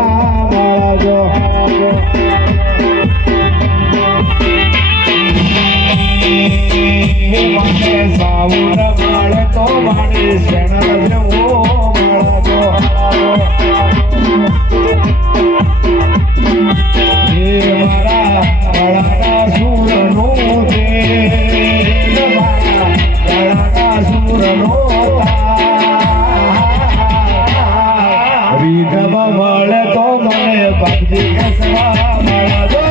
મળજો મને સાઉન્ડ મળે તો મારી ચેનલ જેવો મળજો મારા ગળાના સૂરનું ગળાના સૂરનો રીધમ મળે તો મને બાપજી કસવા મળજો